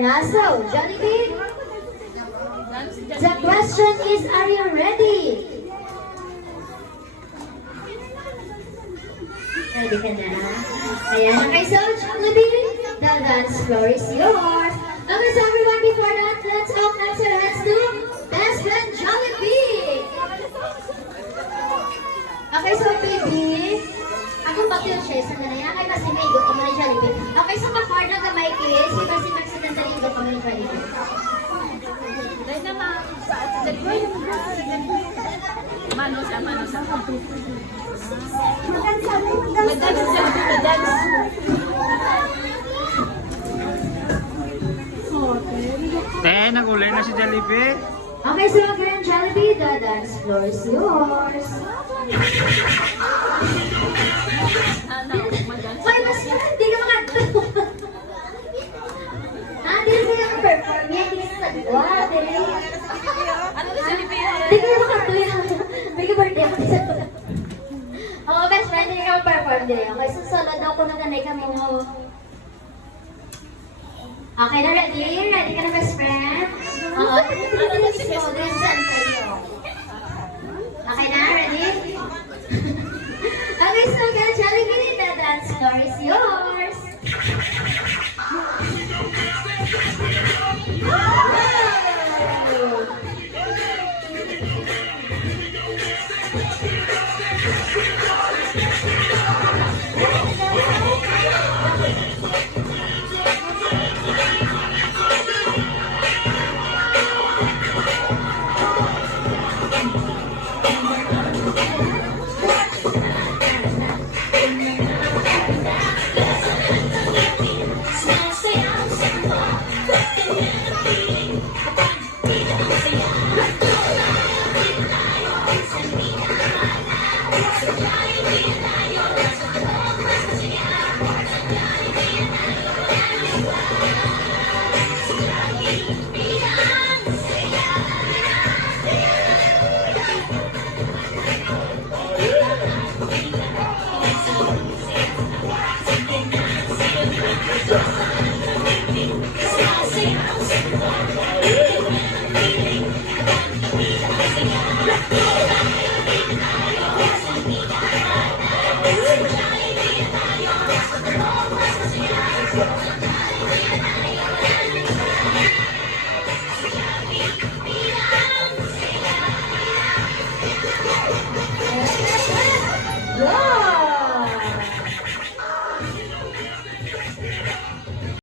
Yeah, so, Jollibee, the question is, are you ready? Ready ka na? Ayan, okay, so, Jollibee, the dance floor is yours. Okay, so everyone, before that, let's all clap our hands to Best Friend Jollibee! Okay, so, baby, ako bakit siya sa nanaya kay kasi may go kamo ni Jollibee. Okay, so kapar na gamay kiss, si Basi Maxi ng dali go kamo ni Jollibee. Dahil naman sa Jollibee. Mano sa. Nag-ulay na si Jollibee. Okay, so again, Jollibee, the dance floor is yours. Hoy, mas hindi ka makatulog. Di na kaya perform yan, hindi ka sagwa, dili. Ano na Jollibee? Hindi ka makatulog. May ka-birthday ako sa Oo, best friend, hindi ka perform dili. Okay, so solo daw ko na ganay kami mo. Okay na, ready? Ready ka na, best friend? Oo, okay na, ready? Okay, so again, Jollibee, the dance floor is yours. Wow! Yeah.